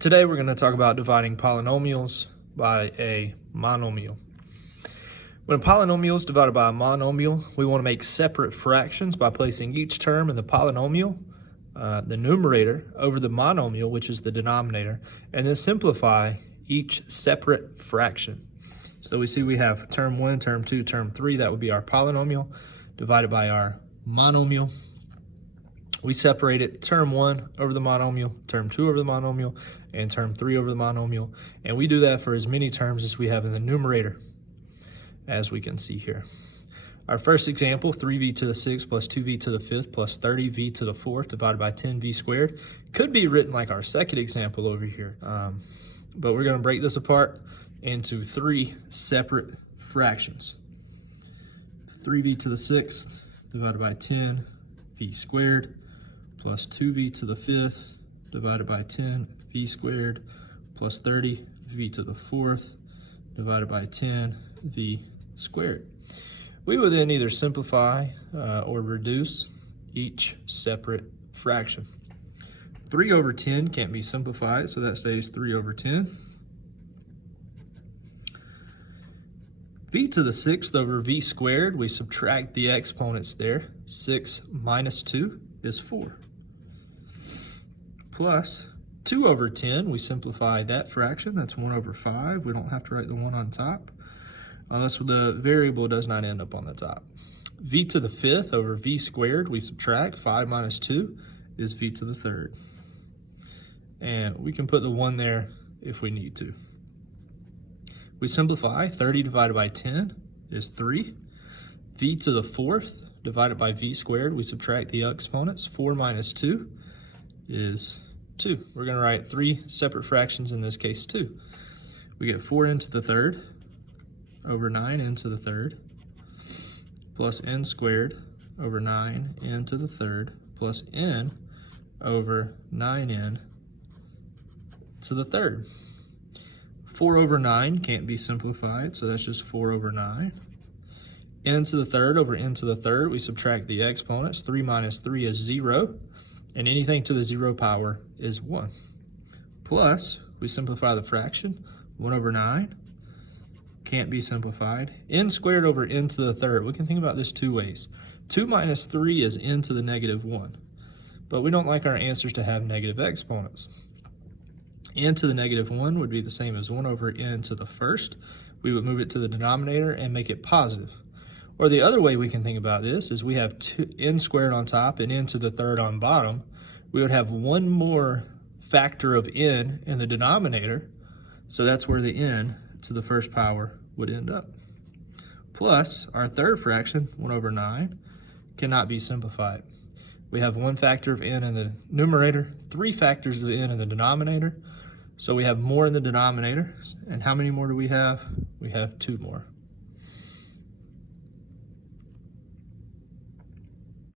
Today we're going to talk about dividing polynomials by a monomial. When a polynomial is divided by a monomial, we want to make separate fractions by placing each term in the polynomial, the numerator, over the monomial, which is the denominator, and then simplify each separate fraction. So we see we have term 1, term 2, term 3, that would be our polynomial, divided by our monomial. We separate it term 1 over the monomial, term 2 over the monomial, and term 3 over the monomial. And we do that for as many terms as we have in the numerator, as we can see here. Our first example, 3v to the 6th plus 2v to the 5th plus 30v to the 4th divided by 10v squared, could be written like our second example over here. But we're going to break this apart into 3 separate fractions. 3v to the 6th divided by 10v squared plus 2v to the 5th divided by 10v squared plus 30v to the 4th divided by 10v squared. We would then either simplify or reduce each separate fraction. 3 over 10 can't be simplified, so that stays 3 over 10. V to the 6th over v squared, we subtract the exponents there. 6 minus 2 is 4. Plus 2 over 10, we simplify that fraction, that's 1 over 5. We don't have to write the 1 on top, unless the variable does not end up on the top. V to the 5th over v squared, we subtract. 5 minus 2 is v to the 3rd. And we can put the 1 there if we need to. We simplify. 30 divided by 10 is 3. V to the 4th divided by v squared, we subtract the exponents. 4 minus 2 is 2. We're going to write 3 separate fractions in this case too. We get 4 n to the 3rd over 9 n to the 3rd plus n squared over 9 n to the 3rd plus n over 9n to the 3rd. 4 over 9 can't be simplified, so that's just 4 over 9. N to the 3rd over n to the 3rd, we subtract the exponents. 3 minus 3 is 0, and anything to the 0 power is 1. Plus, we simplify the fraction. 1 over 9 can't be simplified. N squared over n to the 3rd, we can think about this 2 ways. 2 minus 3 is n to the negative 1, but we don't like our answers to have negative exponents. N to the negative 1 would be the same as 1 over n to the 1st. We would move it to the denominator and make it positive. Or the other way we can think about this is we have n squared on top and n to the 3rd on bottom. We would have one more factor of n in the denominator, so that's where the n to the 1st power would end up. Plus, our third fraction, 1 over 9, cannot be simplified. We have one factor of n in the numerator, 3 factors of n in the denominator, so we have more in the denominator. And how many more do we have? We have 2 more.